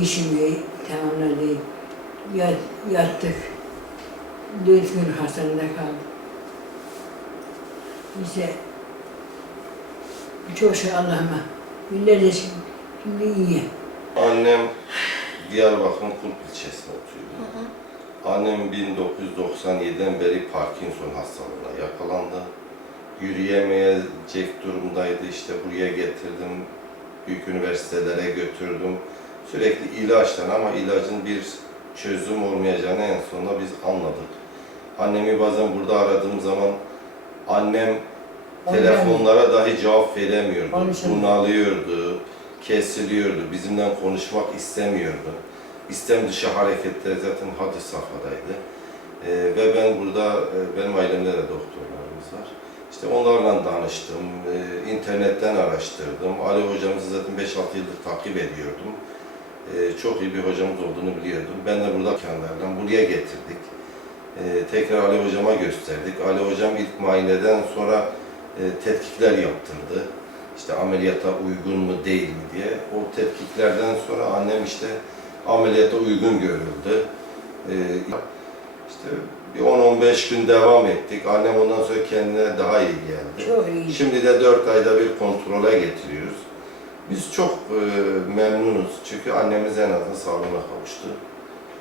işimi tamamladı. Yat, yattık. Dört gün hastanede kaldım. İşte çok şey Allah'ıma. Günlerce şey, şimdi iyi. Annem Diyarbakır'ın Kulp ilçesinde oturuyordu. Annem 1997'den beri Parkinson hastalığına yakalandı. Yürüyemeyecek durumdaydı. İşte buraya getirdim. Büyük üniversitelere götürdüm. Sürekli ilaçtan ama ilacın bir çözüm olmayacağını en sonunda biz anladık. Annemi bazen burada aradığım zaman annem telefonlara dahi cevap veremiyordu. Bunalıyordu, kesiliyordu, bizimle konuşmak istemiyordu. İstem dışı hareketleri zaten haddi safhadaydı. Ee, ve ben burada, e, benim ailemde de doktorlarımız var. İşte onlarla danıştım, e, internetten araştırdım. Ali hocamızı zaten 5-6 yıldır takip ediyordum. E, çok iyi bir hocamız olduğunu biliyordum. Ben de burada kendilerden buraya getirdik. E, tekrar Ali hocama gösterdik. Ali hocam ilk muayeneden sonra e, tetkikler yaptırdı. İşte ameliyata uygun mu değil mi diye. O tetkiklerden sonra annem işte ameliyata uygun görüldü. E, işte bir 10-15 gün devam ettik. Annem ondan sonra kendine daha iyi geldi. Çok iyi. Şimdi de 4 ayda bir kontrole getiriyoruz. Biz çok e, memnunuz çünkü annemiz en azından sağlığına kavuştu.